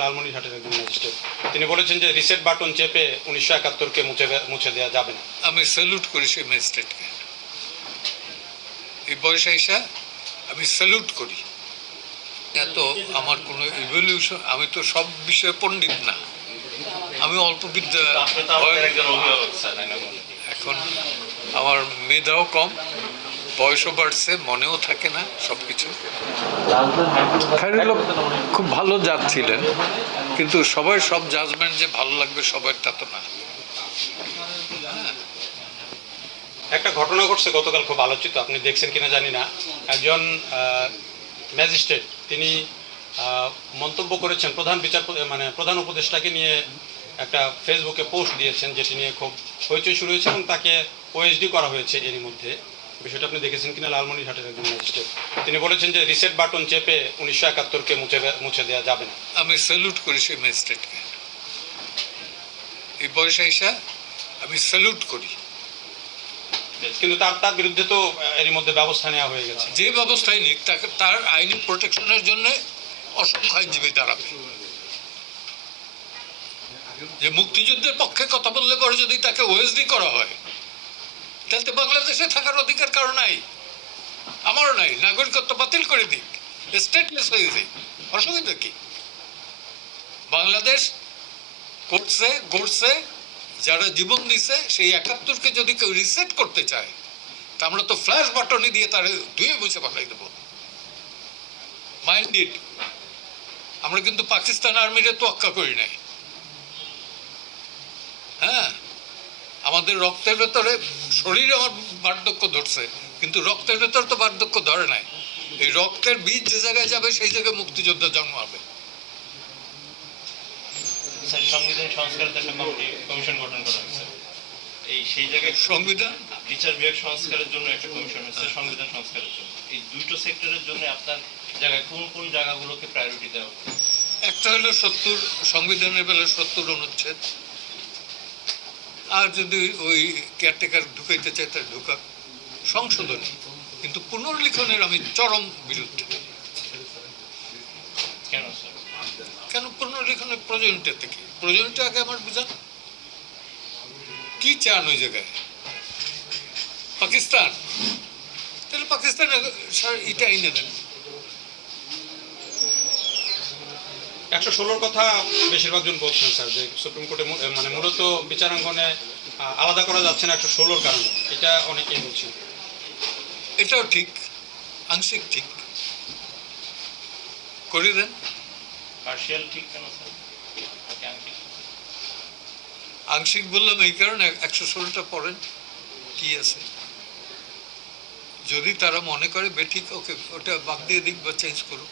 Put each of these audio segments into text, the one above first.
লালমনিরহাটের একজন ম্যাজিস্ট্রেট তিনি বলেছেন যে রিসেট বাটন চেপে 1971-কে মুছে দেওয়া যাবে না। আমি স্যালুট করি সেই ম্যাজিস্ট্রেটকে, এই বয়সে এসে আমি স্যালুট করি। এত আমার কোনো ইভলিউশন, আমি তো সব বিষয়ে পণ্ডিত না, আমি অল্প বিদ্যা, এখন আমার মেধাও কম, বয়সও বাড়ছে, মনেও থাকে না সব কিছু। খায়রুল্লাহ খুব ভালো জাজ ছিলেন, কিন্তু সবার সব জাজমেন্ট যে ভালো লাগবে সবার তা তো না। একটা ঘটনা ঘটছে গতকাল, খুব আলোচিত, আপনি দেখছেন কিনা জানি না। একজন ম্যাজিস্ট্রেট তিনি মন্তব্য করেছেন প্রধান উপদেষ্টাকে নিয়ে একটা ফেসবুকে পোস্ট দিয়েছেন, যেটি নিয়ে খুব হইচই শুরু হয়েছে এবং তাকে ওএসডি করা হয়েছে এরই মধ্যে। বিষয়টা আপনি দেখেছেন কিনা? লালমনিরহাটের একজন ম্যাজিস্ট্রেট তিনি বলেছেন যে রিসেট বাটন চেপে 1971-কে মুছে দেওয়া যাবে না। আমি স্যালুট করি সেই ম্যাজিস্ট্রেটকে, এই বয়সে এসে আমি স্যালুট করি। কিন্তু তার বিরুদ্ধে তো এরই মধ্যে ব্যবস্থা নেওয়া হয়ে গেছে। যে ব্যবস্থাই নিক, তাকে তার আইনি প্রোটেকশনের জন্য অসংখ্য আইনজীবী দাঁড়াবে। যে মুক্তিযুদ্ধের পক্ষে কথা বললে পরে যদি তাকে ওএসডি করা হয়, তাহলে বাংলাদেশে থাকার অধিকার কারো নাই, আমারও নাই। নাগরিকত্ব বাতিল করে দিক, স্টেটলেস হয়ে যায়, অসুবিধা কি? বাংলাদেশ করছে গড়ছে, যারা জীবন দিছে, সেই 71-কে যদি কেউ রিসেট করতে চায়, তা আমরা তো ফ্ল্যাশ বাটনই দিয়ে তার ধুয়ে মুছে পাঠাই দেবো। মাইন্ড ইট, আমরা কিন্তু পাকিস্তান আর্মিরে তোয়াক্কা করি নাই। হ্যাঁ, আমাদের রক্তের ভেতরে, শরীরে আমার বার্ধক্য ধরছে, কিন্তু রক্তের ভেতর তো বার্ধক্য ধরে নাই। এই রক্তের বীজ যে জায়গায় যাবে সেই জায়গায় মুক্তিযোদ্ধা জন্ম হবে। সংবিধান সংস্কারের একটা কমিশন গঠন করা হয়েছে, সেই জায়গায় সংবিধান বিচার বিভাগ সংস্কারের জন্য একটা কমিশন হয়েছে, সংবিধান সংস্কারের জন্য। এই দুটো সেক্টরের জন্য আপনার জায়গায় কোন কোন জায়গাগুলোকে প্রায়োরিটি দেওয়া হবে? একটা হলো 70, সংবিধানের বেলা 70 অনুচ্ছেদ, আর যদি ওই কেয়ারটেকার ঢুকাইতে চায় তার ঢুকা, সংশোধনী। কিন্তু পুনর্লিখনের আমি চরম বিরুদ্ধে। কেন স্যার? কেন পুনর্লিখনের প্রয়োজনটা থেকে? প্রয়োজনটা আগে আমার বুঝান, কি চান ওই জায়গায়? পাকিস্তান? তাহলে পাকিস্তান এটা এনে দেন। 116-র কথা বেশিরভাগ জন বলছেন স্যার, যে সুপ্রিম কোর্টে মূলত বিচারাঙ্গনে আলাদা করা যাচ্ছে না 116-র কারণে, এটা অনেকেই বলছেন। এটাও ঠিক, আংশিক ঠিক, করে দেন। পার্শিয়াল ঠিক কেন স্যার? আংশিক আংশিক বললাম এই কারণে, 116টা পড়েন কি আছে। যদি তারা মনে করে বেঠিক, ওকে ওটা বাদ দিয়ে দিক বা চেঞ্জ করুক।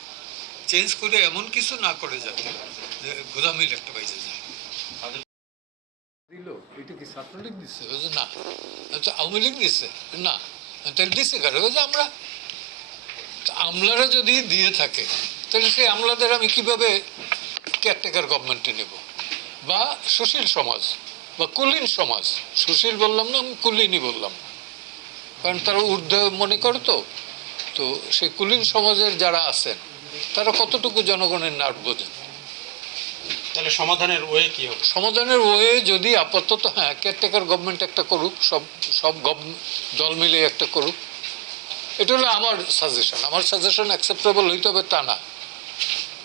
চেঞ্জ করে এমন কিছু না করে যাতে গোদামির একটা বাইজে যায়। দিল এটা কি ছাত্রলীগ দিচ্ছে? না, আওয়ামী লীগ দিচ্ছে না, তাহলে দিচ্ছে কারো যে আমরা আমলারা যদি দিয়ে থাকে, তাহলে সেই আমলাদের আমি কিভাবে কেয়ারটেকার গভর্নমেন্টে নেব? বা সুশীল সমাজ বা কুলীন সমাজ, সুশীল বললাম না, আমি কুলীনই বললাম, কারণ তারা ঊর্ধ্বে মনে করে। তো সেই কুলীন সমাজের যারা আছেন তারা কতটুকু জনগণের নার্ভ বোঝেন? তাহলে সমাধানের ওয়ে কি হবে? সমাধানের ওয়ে যদি আপাতত, হ্যাঁ, কেয়ারটেকার গভর্নমেন্ট একটা করুক, সব দল মিলে একটা করুক, এটা হলো আমার সাজেশন। আমার সাজেশন অ্যাকসেপ্টেবল হইতে হবে তা না,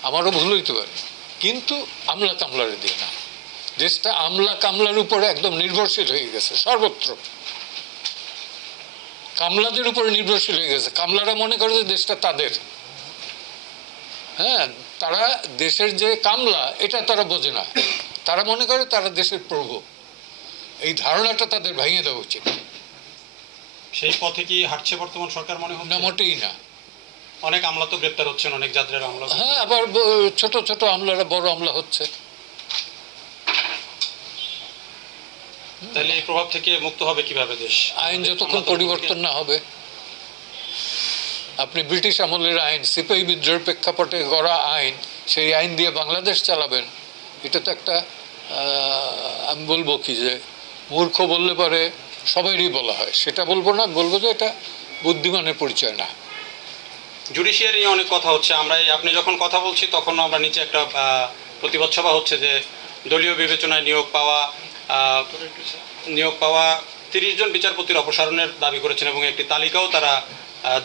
আমারও ভুল হইতে পারে, কিন্তু আমলা কামলারে দিয়ে না। দেশটা আমলা কামলার উপরে একদম নির্ভরশীল হয়ে গেছে, সর্বত্র কামলাদের উপরে নির্ভরশীল হয়ে গেছে। কামলারা মনে করে যে দেশটা তাদের। হ্যাঁ, তারা দেশের যে কামলা এটা তারা বোঝে না, তারা মনে করে তারা দেশের প্রভু। এই ধারণাটা তাদের ভেঙে দেওয়া উচিত। সেই পথে কি হাঁটছে বর্তমান সরকার মনে হয়? না, মোটেই না। অনেক আমলা তো গ্রেপ্তার হচ্ছেন, অনেক যাত্রীর আমলা। হ্যাঁ, আবার ছোট ছোট আমলারা বড় আমলা হচ্ছে। তাহলে এই প্রভাব থেকে মুক্ত হবে কিভাবে দেশ? আইন যতক্ষণ পরিবর্তন না হবে, আপনি ব্রিটিশ আমলের আইন, সিপাহী বিদ্রোহের প্রেক্ষাপটে গড়া আইন, সেই আইন দিয়ে বাংলাদেশ চালাবেন, এটা তো একটা, আমি বলবো কি, যে মূর্খ বললে পরে সবাইরই বলা হয়, সেটা বলবো না, বলবো যে এটা বুদ্ধিমানের পরিচয় না। জুডিশিয়ারি নিয়ে অনেক কথা হচ্ছে, আপনি যখন কথা বলছি তখন আমরা নিচে একটা প্রতিবাদ সভা হচ্ছে যে দলীয় বিবেচনায় নিয়োগ পাওয়া 30 জন বিচারপতির অপসারণের দাবি করেছেন এবং একটি তালিকাও তারা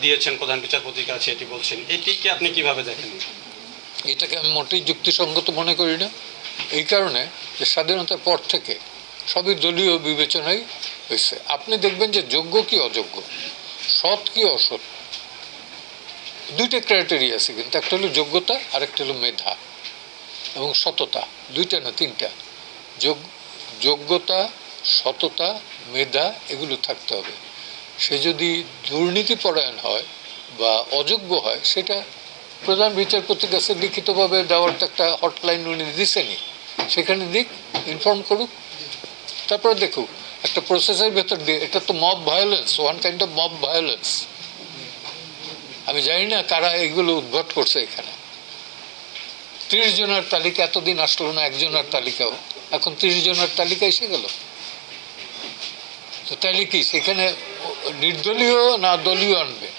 দিয়েছেন প্রধান বিচারপতির কাছে, এটি বলছেন। এটিকে আপনি কিভাবে দেখেন? এটাকে আমি মোটেই যুক্তিসঙ্গত মনে করি না, এই কারণে যে স্বাধীনতার পর থেকে সবই দলীয় বিবেচনায় হয়েছে। আপনি দেখবেন যে যোগ্য কি অযোগ্য, সৎ কি অসৎ, দুইটা ক্রাইটেরিয়া আছে, কিন্তু একটা হলো যোগ্যতা আর একটা হলো মেধা এবং সততা, দুইটা না তিনটা। যোগ্যতা, সততা, মেধা এগুলো থাকতে হবে। সে যদি দুর্নীতিপরায়ণ হয় বা অযোগ্য হয়, সেটা প্রধান বিচারপতির কাছে লিখিতভাবে দেওয়ার তো একটা হটলাইন উনি দিছেনি, সেখানে দিক, ইনফর্ম করুক, তারপরে দেখুক একটা প্রসেসের ভেতর দিয়ে। এটা তো mob violence, one kind of mob violence. আমি জানি না কারা এগুলো উদ্ভট করছে এখানে। 30 জনের তালিকা এতদিন আসলো না, একজনের তালিকাও, এখন 30 জনের তালিকা এসে গেল। তো তাহলে কি সেখানে নির্দলীয় না দলীয় আনবে?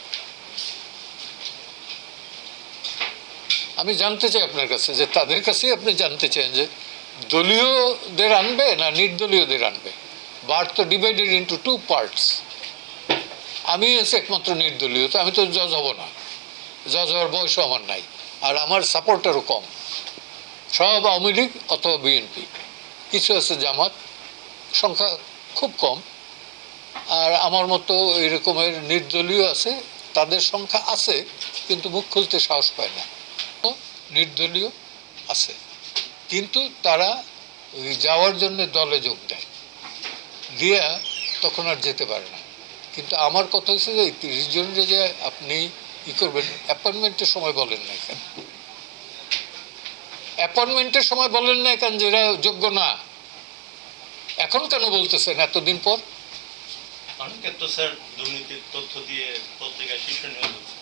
আমি জানতে চাই আপনার কাছে, যে তাদের কাছেই আপনি জানতে চান যে দলীয়দের আনবে না নির্দলীয়দের আনবে। বার তো ডিভাইডেড ইন্টু 2 পার্টস। আমি এসে একমাত্র নির্দলীয়, তো আমি তো জজ হব না, জজ হওয়ার বয়সও আমার নাই, আর আমার সাপোর্টারও কম। সব আওয়ামী লীগ অথবা বিএনপি, কিছু আছে জামাত, সংখ্যা খুব কম। আর আমার মতো এরকমের নির্দলীয় আছে, তাদের সংখ্যা আছে কিন্তু মুখ খুলতে সাহস পায় না। নির্দলীয় আছে কিন্তু তারা ওই যাওয়ার জন্য দলে যোগ দেয়, দিয়া তখন আর যেতে পারে না। কিন্তু আমার কথা হচ্ছে যে 30 জনের যে আপনি ই করবেন, অ্যাপয়েন্টমেন্টের সময় বলেন না কেন? অ্যাপয়েন্টমেন্টের সময় বলেন না কেন যে এরা যোগ্য না? এখন কেন বলতেছেন এতদিন পর? অনেকে তো স্যার দুর্নীতির তথ্য দিয়ে পত্রিকায় শীর্ষ নিয়োগ হচ্ছে।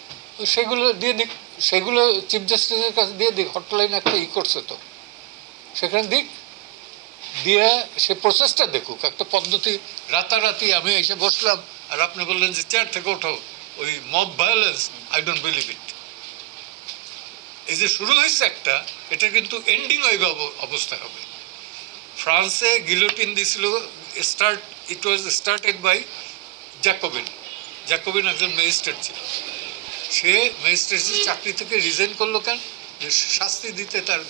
সেগুলো দিয়ে দিক, সেগুলো চিফ জাস্টিসের কাছে দিয়ে দিক, হটলাইন একটা ই করছে তো, সেখানে দিক, দিয়ে সে প্রসেসটা দেখুক, একটা পদ্ধতি। রাতারাতি আমি এসে বসলাম আর আপনি বললেন যে চেয়ার থেকে ওঠো, ওই mob violence, I don't believe it. এই যে শুরু হয়েছে একটা, এটা কিন্তু এন্ডিং ওই অবস্থা হবে। ফ্রান্সে গিলোটিন দিছিল, it was started by Jacobin. Jacobin একজন ম্যাজিস্ট্রেট ছিল, সে ম্যাজিস্ট্রেটের চাকরি থেকে রিজাইন করলো কেন? যে শাস্তি দিতে তার